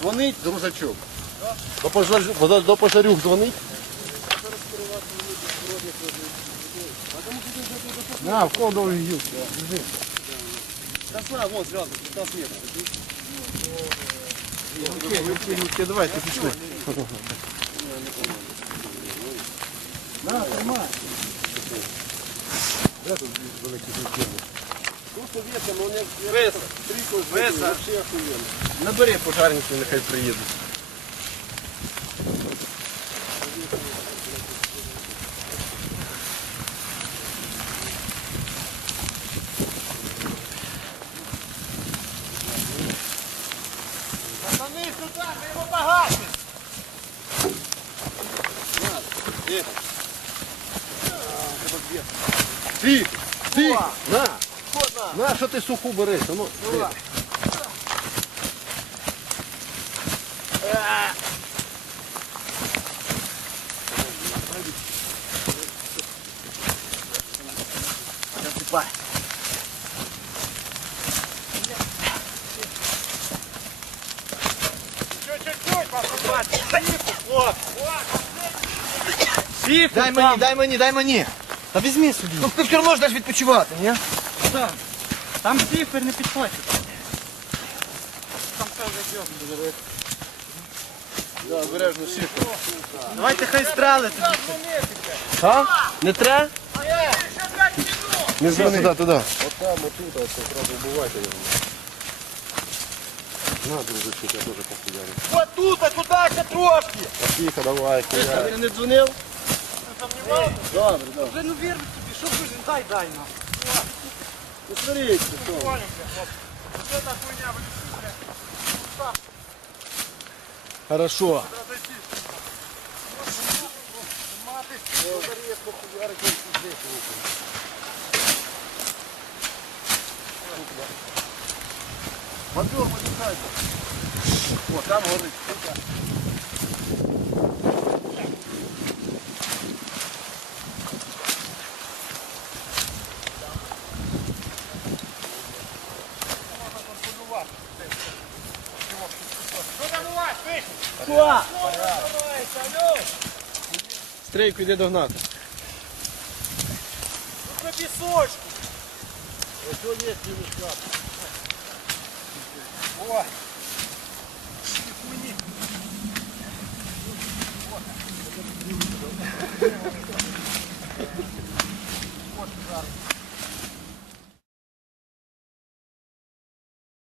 Дзвонить, дружачок. До, пожар... до, пожарюк дзвонить. На, в кого довгий гілки. Красна, вон сразу, 15 метров. Окей, окей, окей, давайте пішли. На, тримай. Де тут великі жовтіни? Просто ветка, но не Веса. трикол, Веса. вообще охуенно. Набери пожарників, нехай приїдуть. Пацаны, сюда, мы его погасим! Ти, ти, на, на, що ти суху береш? а Ну, ти. Дай мені, дай мені, дай мені. Та візьми собі. Ну ти все одно ж даш відпочивати, ні? Там цифр не підходить. Да, обережно, сіфу. Давайте хай страли тоді. А? Не тре? Не дзвони. Туди, туди. От там, отут, а це одразу вбивайте його. На, дружочок, я теж похуярю. От тут, а туди ще трошки. Тихо, давай, хуярю. Ты не звонил? Добре, добре. Вже ну вірвуть тобі, що будеш, дай, дай нам. Смотрите, что. Хорошо. Вот там он горит. Стрейку йде догнати. Тут на пісочку. Ось є кілушка. Ой.